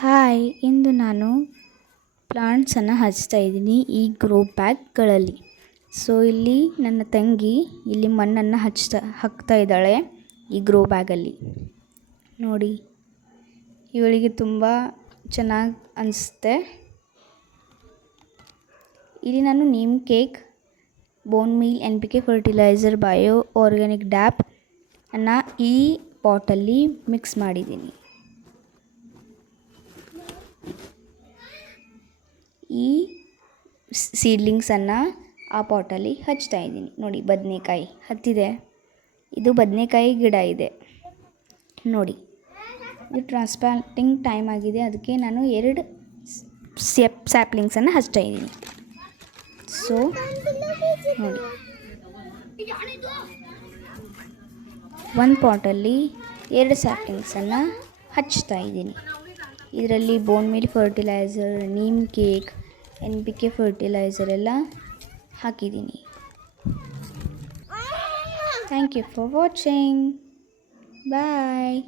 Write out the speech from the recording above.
Hi, ಇಂದು ನಾನು ಪ್ಲಾಂಟ್ಸನ್ನು ಹಚ್ತಾ ಇದ್ದೀನಿ ಈ ಗ್ರೋ ಬ್ಯಾಗ್ಗಳಲ್ಲಿ. ಸೊ ಇಲ್ಲಿ ನನ್ನ ತಂಗಿ ಇಲ್ಲಿ ಮಣ್ಣನ್ನು ಹಾಕ್ತಾ ಇದ್ದಾಳೆ ಈ ಗ್ರೋ ಬ್ಯಾಗಲ್ಲಿ. ನೋಡಿ, ಇವಳಿಗೆ ತುಂಬ ಚೆನ್ನಾಗಿ ಅನಿಸುತ್ತೆ. ಇಲ್ಲಿ ನಾನು neem cake, bone meal, NPK fertiliser, bio organic DAP ಅನ್ನು ಈ ಪಾಟಲ್ಲಿ ಮಿಕ್ಸ್ ಮಾಡಿದ್ದೀನಿ. ಈ ಸೀಡ್ಲಿಂಗ್ಸನ್ನು ಆ ಪಾಟಲ್ಲಿ ಹಚ್ತಾ ಇದ್ದೀನಿ. ನೋಡಿ, ಬದನೆಕಾಯಿ ಹತ್ತಿದೆ. ಇದು ಬದನೆಕಾಯಿ ಗಿಡ ಇದೆ ನೋಡಿ. ಇದು ಟ್ರಾನ್ಸ್ಪ್ಲಾಂಟಿಂಗ್ ಟೈಮ್ ಆಗಿದೆ, ಅದಕ್ಕೆ ನಾನು 2 ಸ್ಯಾಪ್ಲಿಂಗ್ಸನ್ನು ಹಚ್ತಾ ಇದ್ದೀನಿ. ಸೊ ನೋಡಿ, ಒಂದು ಪಾಟಲ್ಲಿ 2 ಸ್ಯಾಪ್ಲಿಂಗ್ಸನ್ನು ಹಚ್ತಾ ಇದ್ದೀನಿ. ಇದರಲ್ಲಿ bone meal fertiliser, neem cake, NPK fertiliser ಎಲ್ಲ ಹಾಕಿದ್ದೀನಿ. Thank you for watching. Bye.